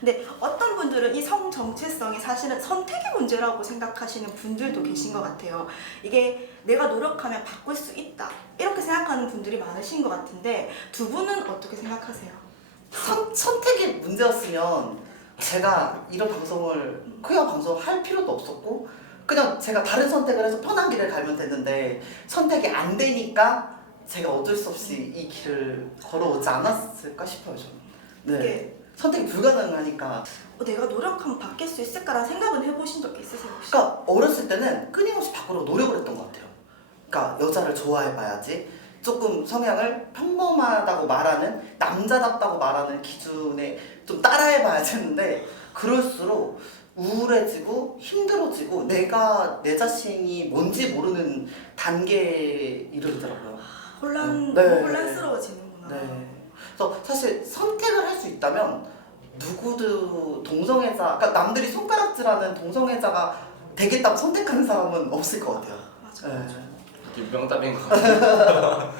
근데 어떤 분들은 이 성 정체성이 사실은 선택의 문제라고 생각하시는 분들도 계신 것 같아요. 이게 내가 노력하면 바꿀 수 있다 이렇게 생각하는 분들이 많으신 것 같은데 두 분은 어떻게 생각하세요? 선택이 문제였으면 제가 이런 방송을 퀘어 방송을 할 필요도 없었고 그냥 제가 다른 선택을 해서 편한 길을 가면 되는데 선택이 안 되니까 제가 어쩔 수 없이 이 길을 걸어오지 않았을까 싶어요 저는. 네. 이게 선택이 불가능하니까. 내가 노력하면 바뀔 수 있을까라는 생각은 해보신 적 있으세요 혹시? 그러니까 어렸을 때는 끊임없이 바꾸려고 노력을 했던 것 같아요. 그러니까 여자를 좋아해봐야지. 조금 성향을 평범하다고 말하는 남자답다고 말하는 기준에 좀 따라해봐야지 했는데 그럴수록 우울해지고 힘들어지고 내가 내 자신이 뭔지 모르는 단계에 이르더라고요. 네. 혼란스러워지는구나. 네. 그래서 사실 선택을 할 수 있다면 누구도 동성애자, 그러니까 남들이 손가락질하는 동성애자가 되겠다고 선택하는 사람은 없을 것 같아요. 맞아. 네. 김병답인 것 같아요.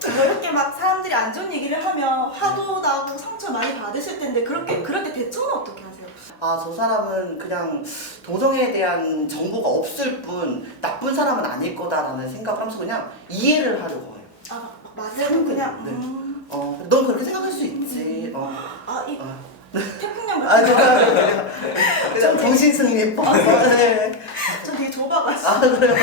그렇게 막 사람들이 안 좋은 얘기를 하면 화도 나고 상처 많이 받으실 텐데 그럴 때 대처는 어떻게 하세요? 아, 저 사람은 그냥 동성애에 대한 정보가 없을 뿐 나쁜 사람은 아닐 거다라는 생각을 하면서 그냥 이해를 하려고 해요. 아, 맞아요. 그냥 네. 넌 그렇게 생각할 수 있지. 이 어. 태풍령 아, 같은 그냥 정신승리법. 네. 좀 되게 좁아가지고. 아, 그래요?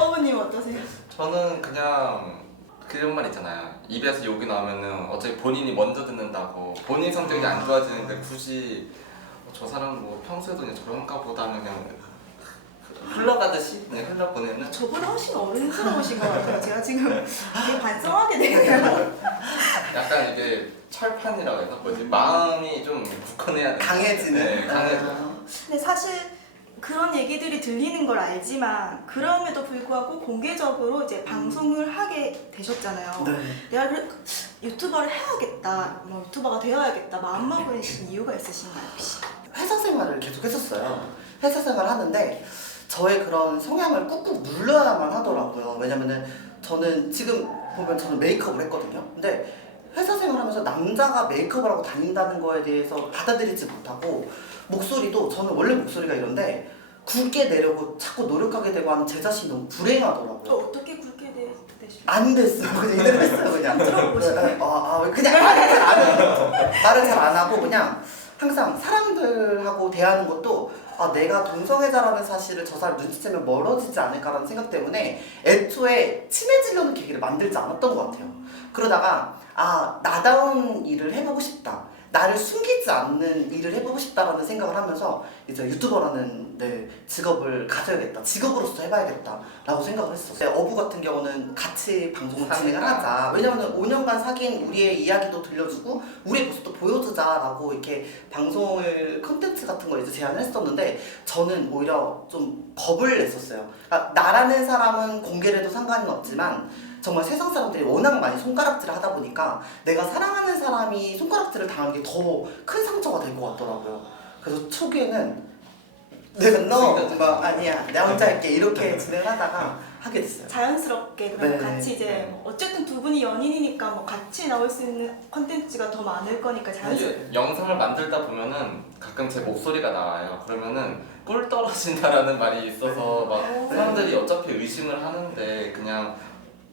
어머님 어떠세요? 저는 그냥 그런 말 있잖아요. 입에서 욕이 나오면은 어차피 본인이 먼저 듣는다고. 본인 성격이 안 좋아지는데 굳이 저 사람 뭐 평소에도 그냥 저런가 보다는 그냥 흘러가듯이 그냥 흘러보내는. 저보다 훨씬 어른스러우신 것 같아요. 제가 지금 되게 반성하게 되네요. 약간 이게 철판이라고 해서 뭐지? 마음이 좀 굳건해야 돼. 강해지는. 네, 강해져. 근데 사실 그런 얘기들이 들리는 걸 알지만 그럼에도 불구하고 공개적으로 이제 방송을 하게 되셨잖아요. 네. 내가 유튜버를 해야겠다, 뭐 유튜버가 되어야겠다 마음먹으신 이유가 있으신가요 혹시? 회사 생활을 계속 했었어요. 회사 생활 하는데 저의 그런 성향을 꾹꾹 눌러야만 하더라고요. 왜냐면은 저는 지금 보면 저는 메이크업을 했거든요. 근데 회사 생활하면서 남자가 메이크업을 하고 다닌다는 거에 대해서 받아들이지 못하고 목소리도 저는 원래 목소리가 이런데 굵게 내려고 자꾸 노력하게 되고 하는 제 자신이 너무 불행하더라고요. 어떻게 굵게 되시나요? 안 됐어요. 그냥 이대로 했어요. 그냥. 들어보시나요? 그냥 말을 잘 안 해요. 말을 잘 안 하고 그냥 항상 사람들하고 대하는 것도 내가 동성애자라는 사실을 저 사람 눈치채면 멀어지지 않을까라는 생각 때문에 애초에 친해지려는 계기를 만들지 않았던 것 같아요. 그러다가 나다운 일을 해보고 싶다. 나를 숨기지 않는 일을 해보고 싶다라는 생각을 하면서 이제 유튜버라는 직업을 가져야겠다. 직업으로서 해봐야겠다라고 생각을 했었어요. 어부 같은 경우는 같이 방송을 진행을 하자. 왜냐면 5년간 사귄 우리의 이야기도 들려주고 우리의 모습도 보여주자라고 이렇게 방송을 컨텐츠 같은 걸 이제 제안을 했었는데 저는 오히려 좀 겁을 냈었어요. 그러니까 나라는 사람은 공개를 해도 상관은 없지만 정말 세상 사람들이 워낙 많이 손가락질을 하다 보니까 내가 사랑하는 사람이 손가락질을 당하는 게 더 큰 상처가 될 것 같더라고요. 그래서 초기에는 내가 너 아니야 내 혼자 할게 이렇게 진행을 하다가 하게 됐어요. 자연스럽게 그럼 네. 같이 이제 뭐 어쨌든 두 분이 연인이니까 뭐 같이 나올 수 있는 컨텐츠가 더 많을 거니까 자연스럽게. 이게 영상을 만들다 보면은 가끔 제 목소리가 나와요. 그러면은 꿀 떨어진다라는 말이 있어서 막 사람들이 어차피 의심을 하는데 그냥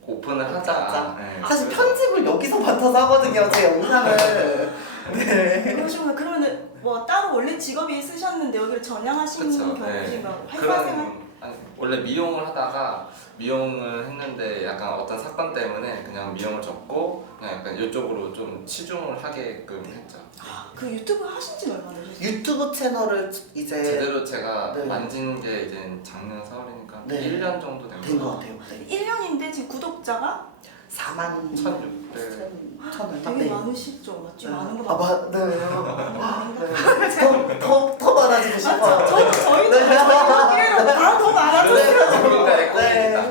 오픈을 하자. 네. 사실 편집을 여기서 맡아서 하거든요 제 영상을. 네. 그러시구나. 그러면은 뭐 따로 원래 직업이 있으셨는데 여기를 전향하신 그쵸, 경우신가요? 네. 회사 생활? 아니, 원래 미용을 하다가 미용을 했는데 약간 어떤 사건 때문에 그냥 미용을 접고 그냥 약간 이쪽으로 좀 치중을 하게끔 했죠. 그 유튜브 하신 지는 얼마나 되셨어요? 유튜브 채널을 이제 제대로 제가 네. 만진 게 이제 작년 4월이니까 네. 1년 정도 된 것 같아요. 네. 1년인데 지금 구독자가 4만 1,600. 되게 많으시죠? 맞죠? 많은 거 더 많아지고 싶어요. 저희도 기회로 다더 많아졌어요. 누군가의 네, 꿈입니다.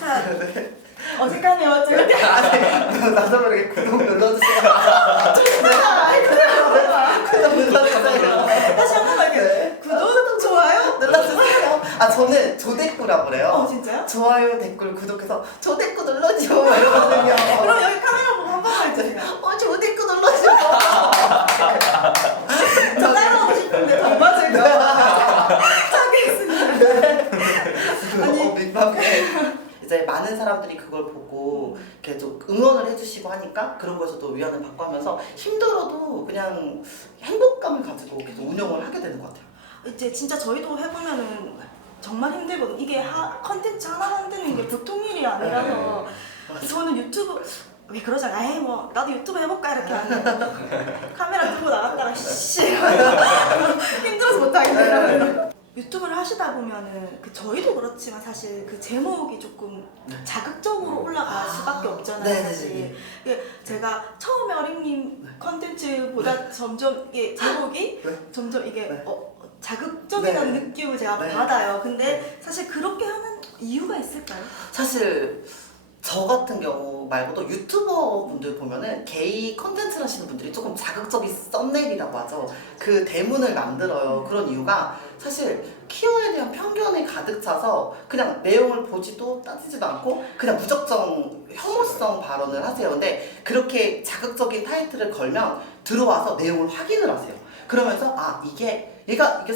자, 어색하네요. 제가 나도 모르게 구독 눌러주세요. 구독 눌러주세요. 다시 한 번만 이렇게 구독, 좋아요 눌러주세요. 저는 조댓구라고 그래요. 진짜요? 좋아요, 댓글, 구독해서 저 댓글 눌러줘 막 이러거든요. 그럼 여기 카메라 보고 한 번만 해주세요. 저 댓글 눌러줘. 저 따라오고 싶은데 돈 맞을까? 찾겠습니다. 아니. 민망해. 이제 많은 사람들이 그걸 보고 이렇게 좀 응원을 해주시고 하니까 그런 거에서도 위안을 받고 하면서 힘들어도 그냥 행복감을 가지고 계속 운영을 하게 되는 것 같아요. 이제 진짜 저희도 해보면은 정말 힘들거든. 이게 컨텐츠 하나 만드는 게 보통 일이 아니라서 저는 유튜브 왜 그러잖아. 에이 뭐 나도 유튜브 해볼까 이렇게 하는데 카메라 들고 나갔다가 씨 힘들어서 못하겠네 이러면. 유튜브를 하시다 보면은 저희도 그렇지만 사실 그 제목이 조금 자극적으로 올라갈 수밖에 없잖아요. 네네네. 사실 이게 제가 처음에 어린님 컨텐츠보다 점점 이게 제목이 점점 이게 네. 자극적이라는 네. 느낌을 제가 네. 받아요. 근데 사실 그렇게 하는 이유가 있을까요? 사실 저 같은 경우 말고도 유튜버 분들 보면은 게이 컨텐츠를 하시는 분들이 조금 자극적인 썸네일이라고 하죠. 그 대문을 만들어요. 그런 이유가 사실 키어에 대한 편견이 가득 차서 그냥 내용을 보지도 따지지도 않고 그냥 무작정 혐오성 발언을 하세요. 근데 그렇게 자극적인 타이틀을 걸면 들어와서 내용을 확인을 하세요. 그러면서 이게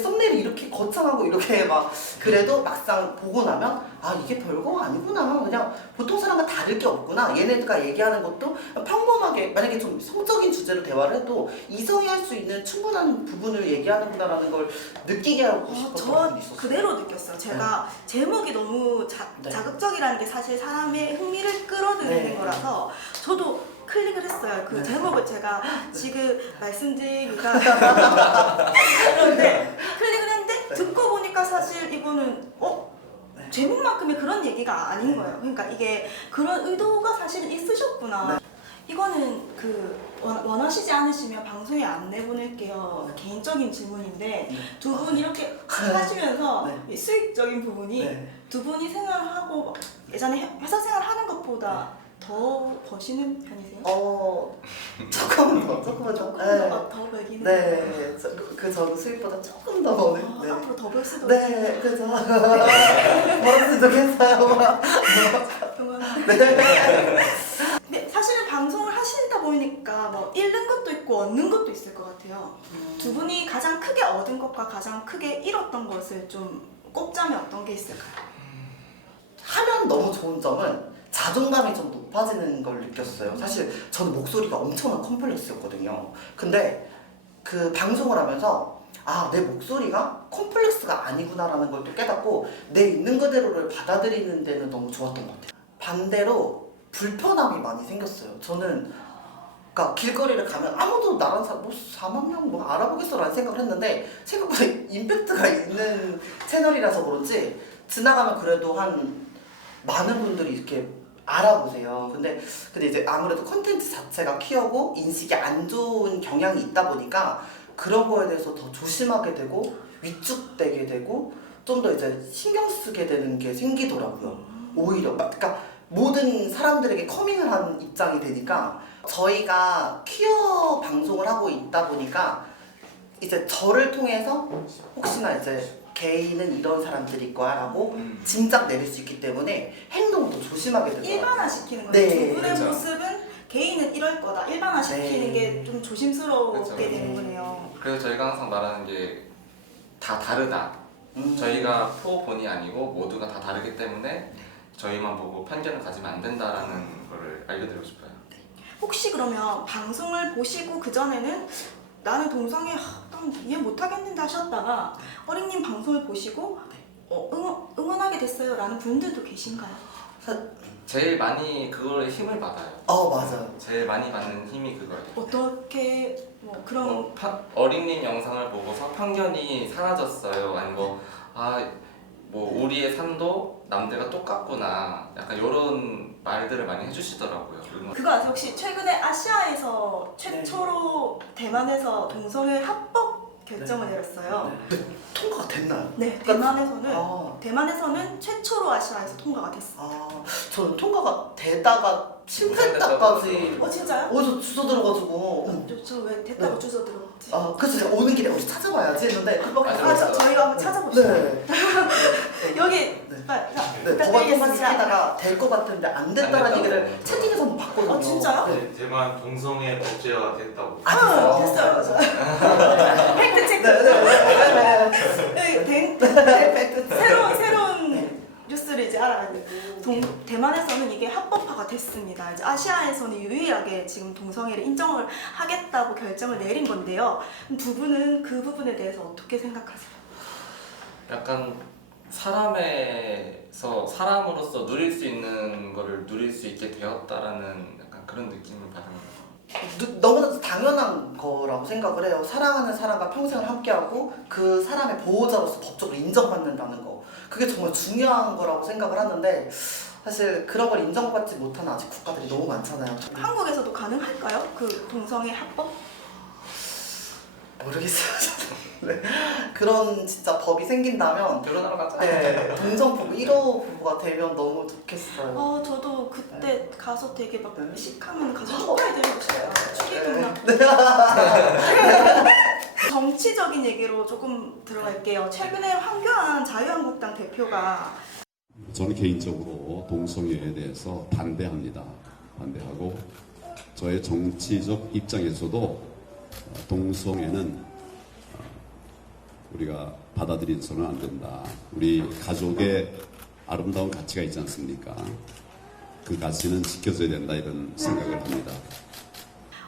썸네일이 이렇게 거창하고 이렇게 막 그래도 막상 보고 나면 이게 별거 아니구나. 그냥 보통 사람과 다를 게 없구나. 얘네가 얘기하는 것도 평범하게 만약에 좀 성적인 주제로 대화를 해도 이성이 할 수 있는 충분한 부분을 얘기하는구나라는 걸 느끼게 하고 싶었던 저 부분이 있었어요. 그대로 느꼈어요. 제가 제목이 너무 네. 자극적이라는 게 사실 사람의 흥미를 끌어들이는 네. 거라서 저도 클릭을 했어요. 그 네. 제목을 제가 지금 말씀드리기가 그런데 클릭을 했는데 듣고 보니까 사실 이거는 제목만큼의 그런 얘기가 아닌 거예요. 그러니까 이게 그런 의도가 사실은 있으셨구나. 이거는 원하시지 않으시면 방송에 안 내보낼게요. 개인적인 질문인데 두 분 이렇게 하시면서 네. 이 수익적인 부분이 네. 두 분이 생활하고 예전에 회사 생활하는 것보다 더 버시는 편이세요? 조금은 더. 조금 네. 더 벌기는 네, 전 수익보다 조금 더 버는. 네. 앞으로 더 벌 수도 네, 그죠. 벌었으면 좋겠어요. 근데 사실은 방송을 하시다 보니까 뭐 잃는 것도 있고 얻는 것도 있을 것 같아요. 두 분이 가장 크게 얻은 것과 가장 크게 잃었던 것을 좀 꼽자면 어떤 게 있을까요? 하면 너무 좋은 점은 자존감이 좀 높아지는 걸 느꼈어요. 사실 저는 목소리가 엄청난 컴플렉스였거든요. 근데 그 방송을 하면서 내 목소리가 컴플렉스가 아니구나라는 걸 또 깨닫고 내 있는 그대로를 받아들이는 데는 너무 좋았던 것 같아요. 반대로 불편함이 많이 생겼어요. 저는 그러니까 길거리를 가면 아무도 나랑 4만 명 알아보겠어라는 생각을 했는데 생각보다 임팩트가 있는 채널이라서 그런지 지나가면 그래도 많은 분들이 이렇게 알아보세요. 근데 이제 아무래도 컨텐츠 자체가 퀴어고 인식이 안 좋은 경향이 있다 보니까 그런 거에 대해서 더 조심하게 되고 위축되게 되고 좀 더 이제 신경 쓰게 되는 게 생기더라고요. 오히려 그러니까 모든 사람들에게 커밍을 한 입장이 되니까 저희가 퀴어 방송을 하고 있다 보니까 이제 저를 통해서 혹시나 이제 게이는 이런 사람들일 거야 라고 짐작 내릴 수 있기 때문에 행동을 더 조심하게 되더라고요. 일반화시키는 거죠. 네, 두 분의 그렇죠. 모습은 게이는 이럴 거다. 일반화시키는 네. 게 좀 조심스럽게 그렇죠. 되는 거네요. 그래서 저희가 항상 말하는 게 다 다르다. 저희가 프로본이 아니고 모두가 다 다르기 때문에 저희만 보고 편견을 가지면 안 된다라는 거를 알려드리고 싶어요. 혹시 그러면 방송을 보시고 그전에는 나는 동성애 난 이해 못하겠는데 하셨다가 어린님 방송을 보시고 응원하게 됐어요 라는 분들도 계신가요? 제일 많이 그거에 힘을 받아요. 맞아요. 제일 많이 받는 힘이 그거예요. 어떻게 그런 어린님 영상을 보고서 편견이 사라졌어요. 아니면 우리의 삶도 남들과 똑같구나. 약간 이런 말들을 많이 해주시더라고요. 그거 아세요? 혹시 최근에 아시아에서 최초로 대만에서 동성애 합법 결정을 내렸어요. 통과가 됐나요? 네, 대만에서는 최초로 아시아에서 통과가 됐어요. 저는 통과가 되다가 실패했다까지 진짜요? 어디서 주워 들어가지고 저 왜 됐다고 주워 들었지? 그래서 제가 오는 길에 우리 찾아봐야지 했는데 그밖에 맞아. 저희가 한번 찾아봅시다. 네. 여기 네. 네, 법안 통과시키다가 될 것 같은데 안 됐다라는 얘기를 채팅에서 한번 봤거든요. 아, 진짜요? 네. 제만 동성애 법제화 됐다고. 됐어요. 팩트 체크. 새로운 뉴스를 이제 알아가지고 대만에서는 이게 합법화가 됐습니다. 이제 아시아에서는 유일하게 지금 동성애를 인정을 하겠다고 결정을 내린 건데요. 두 분은 그 부분에 대해서 어떻게 생각하세요? 약간 사람으로서 누릴 수 있는 거를 누릴 수 있게 되었다라는 약간 그런 느낌을 받은 거예요. 너무나도 당연한 거라고 생각을 해요. 사랑하는 사람과 평생을 함께하고 그 사람의 보호자로서 법적으로 인정받는다는 거. 그게 정말 중요한 거라고 생각을 하는데 사실 그런 걸 인정받지 못하는 아직 국가들이 너무 많잖아요. 한국에서도 가능할까요? 그 동성애 합법? 모르겠어요. 저는. 네. 그런 진짜 법이 생긴다면 결혼하러 가자. 네, 동성부부 1호 부부가 되면 너무 좋겠어요. 저도 그때 가서 되게 막 네. 식하면 가서 축하해드리고 싶어요. 축의금나. 정치적인 얘기로 조금 들어갈게요. 최근에 황교안 자유한국당 대표가 저는 개인적으로 동성애에 대해서 반대합니다. 반대하고 저의 정치적 입장에서도 동성애는 우리가 받아들여서는 안 된다. 우리 가족의 아름다운 가치가 있지 않습니까? 그 가치는 지켜져야 된다 이런 생각을 합니다.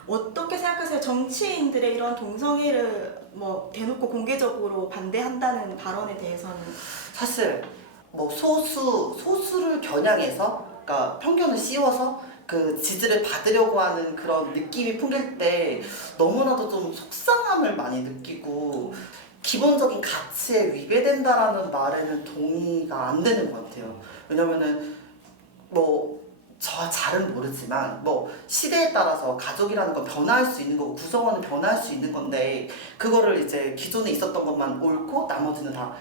어떻게 생각하세요? 정치인들의 이런 동성애를 뭐 대놓고 공개적으로 반대한다는 발언에 대해서는 사실 뭐 소수를 겨냥해서 그러니까 편견을 씌워서 그 지지를 받으려고 하는 그런 느낌이 풍길 때 너무나도 좀 속상함을 많이 느끼고 기본적인 가치에 위배된다라는 말에는 동의가 안 되는 것 같아요. 왜냐면은 뭐 저 잘은 모르지만 뭐 시대에 따라서 가족이라는 건 변화할 수 있는 거고 구성원은 변화할 수 있는 건데 그거를 이제 기존에 있었던 것만 옳고 나머지는 다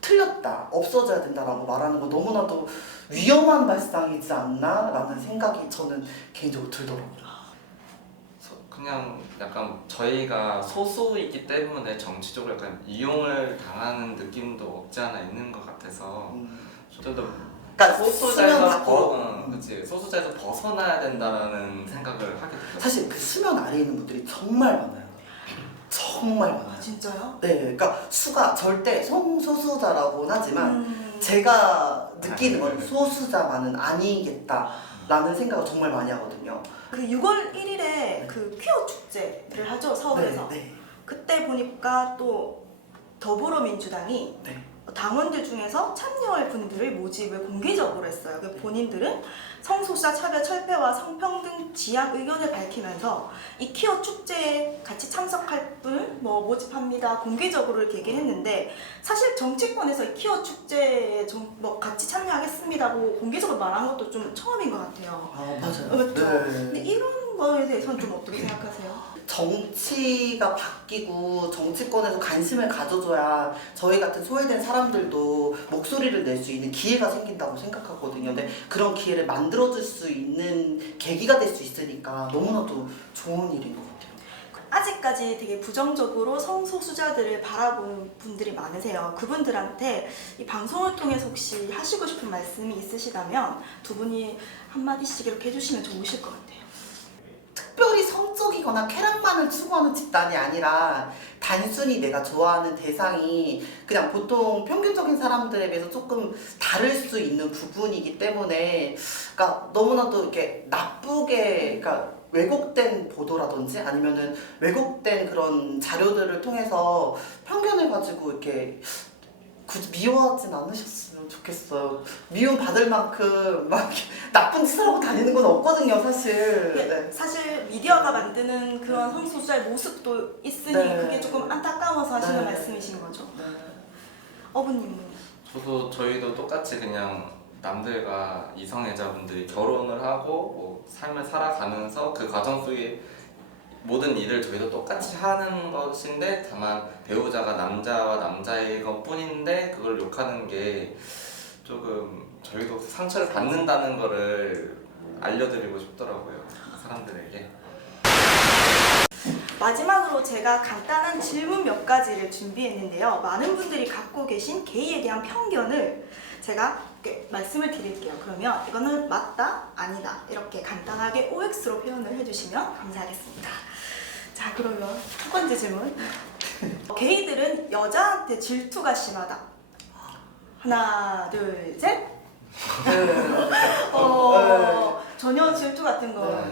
틀렸다, 없어져야 된다라고 말하는 거 너무나도 위험한 발상이지 않나라는 생각이 저는 개인적으로 들더라고요. 그냥 약간 저희가 소수이기 때문에 정치적으로 약간 이용을 당하는 느낌도 없지 않아 있는 것 같아서 좀더 그러니까 소수자에서 그치 소수자에서 벗어나야 된다라는 생각을 하게 됐어요. 사실 그 수면 아래에 있는 분들이 정말 많아요. 정말 많아요. 진짜요? 네, 그러니까 수가 절대 성소수자라고는 하지만 제가 느끼는 건 소수자만은 아니겠다라는 생각을 정말 많이 하거든요. 그 6월 1일에 그 퀴어 축제를 하죠, 서울에서. 네, 그때 보니까 또 더불어민주당이 네. 당원들 중에서 참여할 분들을 모집을 공개적으로 했어요. 그 본인들은 성소수자 차별 철폐와 성평등 지향 의견을 밝히면서 이 퀴어 축제에 같이 참석할 분 뭐 모집합니다. 공개적으로 이렇게 얘기를 했는데 사실 정치권에서 이 퀴어 축제에 뭐 같이 참여하겠습니다고 공개적으로 말한 것도 좀 처음인 것 같아요. 아, 맞아요. 그렇죠. 네. 근데 이런 거에 대해서는 좀 어떻게 생각하세요? 정치가 바뀌고 정치권에서 관심을 가져줘야 저희 같은 소외된 사람들도 목소리를 낼 수 있는 기회가 생긴다고 생각하거든요. 근데 그런 기회를 만들어줄 수 있는 계기가 될 수 있으니까 너무나도 좋은 일인 것 같아요. 아직까지 되게 부정적으로 성소수자들을 바라보는 분들이 많으세요. 그분들한테 이 방송을 통해서 혹시 하시고 싶은 말씀이 있으시다면 두 분이 한마디씩 이렇게 해주시면 좋으실 것 같아요. 특별히 성적이거나 쾌락만을 추구하는 집단이 아니라 단순히 내가 좋아하는 대상이 그냥 보통 평균적인 사람들에 비해서 조금 다를 수 있는 부분이기 때문에 그러니까 너무나도 이렇게 나쁘게 그러니까 왜곡된 보도라든지 아니면은 왜곡된 그런 자료들을 통해서 편견을 가지고 이렇게 굳이 미워하진 않으셨으면 좋겠어요. 미움 받을 만큼 막 나쁜 짓을 하고 다니는 건 없거든요, 사실. 네. 사실 미디어가 만드는 그런 성소수자의 모습도 있으니 네. 그게 조금 안타까워서 하시는 네. 말씀이신 거죠. 네. 어부님은? 저희도 똑같이 그냥 남들과 이성애자분들이 결혼을 하고 뭐 삶을 살아가면서 그 과정 속에 모든 일을 저희도 똑같이 하는 것인데 다만 배우자가 남자와 남자일 것 뿐인데 그걸 욕하는 게 조금 저희도 상처를 받는다는 거를 알려드리고 싶더라고요, 사람들에게. 마지막으로 제가 간단한 질문 몇 가지를 준비했는데요. 많은 분들이 갖고 계신 게이에 대한 편견을 제가 이렇게 말씀을 드릴게요. 그러면 이거는 맞다, 아니다 이렇게 간단하게 OX로 표현을 해주시면 감사하겠습니다. 자, 그러면 첫 번째 질문. 게이들은 여자한테 질투가 심하다. 하나, 둘, 셋. 전혀 질투 같은 거.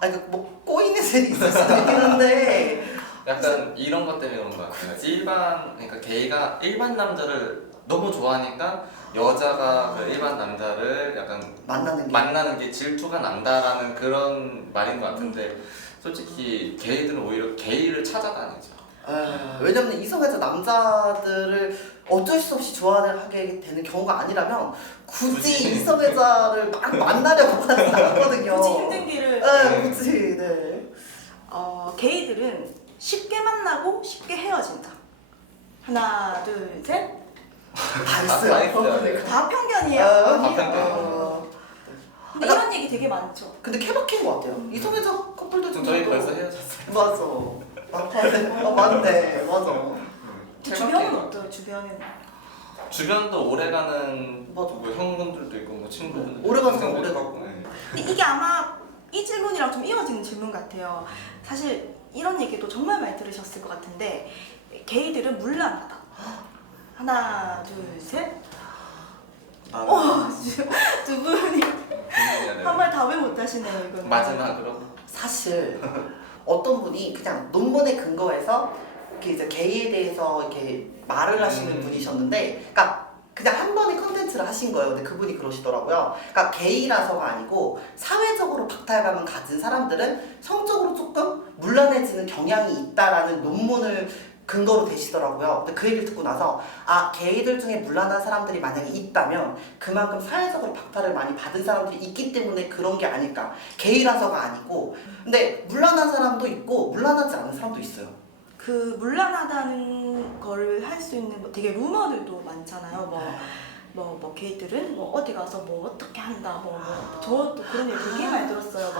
아니 뭐 꼬이는 일이 있을 수도 있긴 한데 약간 이런 것 때문에 그런 것 같아요. 그러니까 게이가 일반 남자를 너무 좋아하니까 여자가 그 일반 남자를 약간 만나는 게 질투가 난다라는 그런 말인 것 같은데 솔직히 게이들은 오히려 게이를 찾아다니죠. 왜냐면 이성애자 남자들을 어쩔 수 없이 좋아하게 되는 경우가 아니라면 굳이 이성애자를 막 만나려고 하진 않거든요. 굳이 힘든 길을. 굳이. 네. 게이들은 쉽게 만나고 쉽게 헤어진다. 하나, 둘, 셋. 다 다 있어요. 다 편견이에요. 다 편견. 근데 이런 얘기 되게 많죠. 근데 케바케인 것 같아요. 이성애자 커플도 지금 저희 벌써 헤어졌어요. 맞아. 맞네. 맞아. 주변은 어때요? 주변은? 주변도 오래가는 맞아. 뭐 형분들도 있고 뭐 친구분들도 오래가는 사람 동생들도 오래가고. 있고, 네. 근데 이게 아마 이 질문이랑 좀 이어지는 질문 같아요. 사실 이런 얘기도 정말 많이 들으셨을 것 같은데 게이들은 물란하다. 하나, 둘, 셋. 두 분이 한 말 답을 못 하시네요. 이건. 마지막으로 사실 어떤 분이 그냥 논문에 근거해서 이렇게 이제 게이에 대해서 이렇게 말을 하시는 분이셨는데, 그러니까 그냥 한 번에 컨텐츠를 하신 거예요. 근데 그분이 그러시더라고요. 그러니까 게이라서가 아니고 사회적으로 박탈감을 가진 사람들은 성적으로 조금 물란해지는 경향이 있다라는 논문을 근거로 대시더라고요. 근데 그 얘기를 듣고 나서 게이들 중에 물란한 사람들이 만약에 있다면 그만큼 사회적으로 박탈을 많이 받은 사람들이 있기 때문에 그런 게 아닐까. 게이라서가 아니고. 근데 물란한 사람도 있고 물란하지 않은 사람도 있어요. 그 물란하다는 걸 할 수 있는 뭐 되게 루머들도 많잖아요. 뭐 게이들은 뭐 어디 가서 뭐 어떻게 한다. 저도 그런 얘기 되게 많이 들었어요.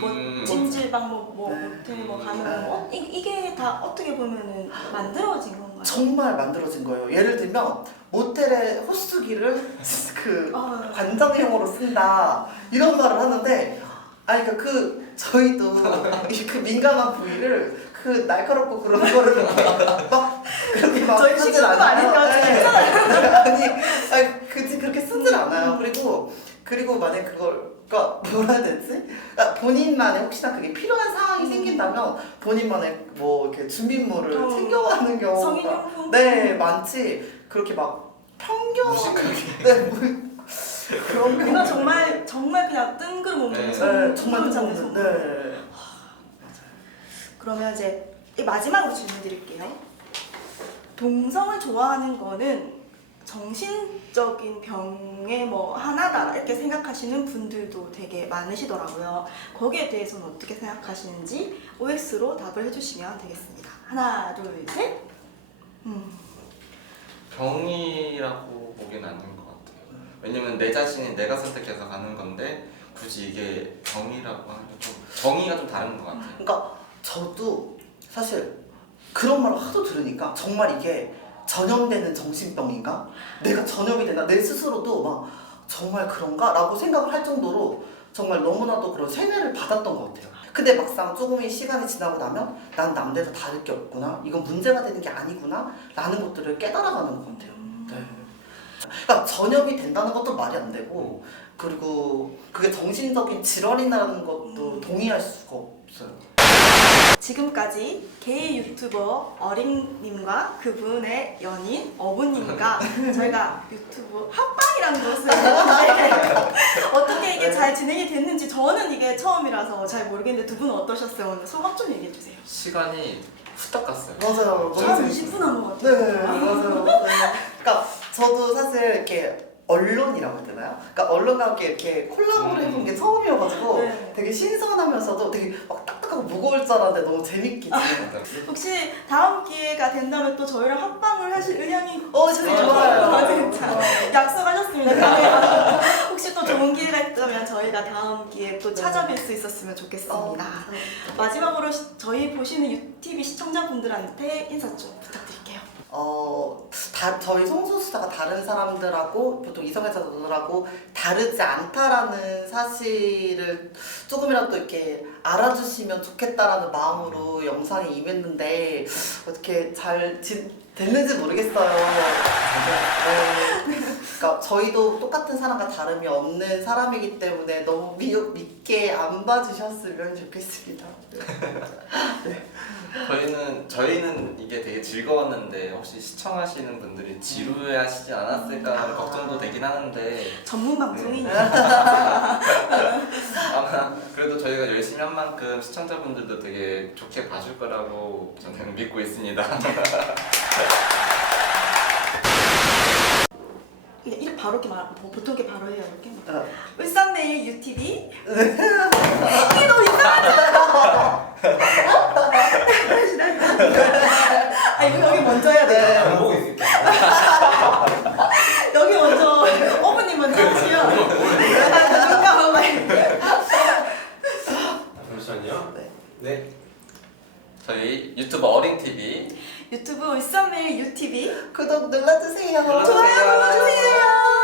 뭐 찜질방 뭐 호텔 뭐 가면 뭐 이게 다 어떻게 보면은 만들어진 건가요? 정말 만들어진 거예요. 예를 들면 모텔의 호수기를 그 관장용으로 쓴다 이런 말을 하는데, 그러니까 저희도 그 민감한 부위를 그 날카롭고 그런 거를 막 그렇게 막 저희 하진 친구도 않아요. 아니까 굳이 그렇게 쓰진 않아요. 그리고 만약 그러니까 뭐라 해야 되지? 그러니까 본인만의 혹시나 그게 필요한 상황이 생긴다면 본인만의 뭐 이렇게 준비물을 챙겨가는 경우가 성인용품? 많지. 그렇게 막 편견 무식하게. 그런 그건 경우 정말 그냥 뜬구름 없는 네. 정말 잡는 뜬금없는. 손. 그러면 이제 이 마지막으로 질문 드릴게요. 동성을 좋아하는 거는 정신적인 병의 뭐 하나다 이렇게 생각하시는 분들도 되게 많으시더라고요. 거기에 대해서는 어떻게 생각하시는지 OX로 답을 해주시면 되겠습니다. 하나, 둘, 셋. 병이라고 보기는 않는 것 같아요. 왜냐면 내 자신이 내가 선택해서 가는 건데 굳이 이게 병이라고 하면 좀 정의가 좀 다른 것 같아요. 그러니까 저도 사실 그런 말을 하도 들으니까 정말 이게 전염되는 정신병인가? 내가 전염이 되나? 내 스스로도 막 정말 그런가? 라고 생각을 할 정도로 정말 너무나도 그런 세뇌를 받았던 것 같아요. 근데 막상 조금의 시간이 지나고 나면 난 남들과 다를 게 없구나, 이건 문제가 되는 게 아니구나 라는 것들을 깨달아가는 것 같아요. 네. 그러니까 전염이 된다는 것도 말이 안 되고, 그리고 그게 정신적인 질환이라는 것도 동의할 수가 없어요. 지금까지 게이 유튜버 어린님과 그분의 연인 어부님과 저희가 유튜브 합방이라는 것을 했는데 어떻게 이게 잘 진행이 됐는지 저는 이게 처음이라서 잘 모르겠는데 두 분은 어떠셨어요? 오늘 소감 좀 얘기해 주세요. 시간이 후딱 갔어요. 맞아요. 한 20분 한 것 같아요. 네, 맞아요. 네. 그러니까 저도 사실 이렇게 언론이라고 해야 되나요? 그러니까 언론과 이렇게 콜라보를 해본 게 처음이어가지고 네. 되게 신선하면서도 되게 막 딱딱하고 무거울 줄 알았는데 너무 재밌게 진행했어요. 혹시 다음 기회가 된다면 또 저희랑 합방을 하실 의향이 진짜 좋아요. 진짜 약속하셨습니다. 혹시 또 좋은 기회가 있다면 저희가 다음 기회에 또 찾아뵐 수 있었으면 좋겠습니다. 마지막으로 저희 보시는 유TV 시청자분들한테 인사 좀 부탁드릴게요. 저희 성소수자가 다른 사람들하고 보통 이성애자들하고 다르지 않다라는 사실을 조금이라도 이렇게 알아주시면 좋겠다라는 마음으로 영상에 임했는데 어떻게 잘 됐는지 모르겠어요. 그러니까 저희도 똑같은 사람과 다름이 없는 사람이기 때문에 너무 믿게 안 봐주셨으면 좋겠습니다. 저희는 이게 되게 즐거웠는데 혹시 시청하시는 분들이 지루해하시지 않았을까 하는 걱정도 되긴 하는데 전문 방송이니까. 아마 그래도 저희가 열심히 한 만큼 시청자분들도 되게 좋게 봐줄 거라고 저는 믿고 있습니다. 이렇게 바로 이렇게 보통 이렇게 바로 해요. 이렇게 막. 어. 울산매일 UTV. 이게 너무 이상하잖아. 여기 먼저 해야 돼요. 안 보고 있을게. 여기 먼저 어머님 먼저 하시요. 눈 감아봐. 잠시만요. 네. 네. 저희 유튜브 어린TV 유튜브 울산매일 UTV 구독 눌러주세요. 눌러주세요. 좋아요 눌러주세요.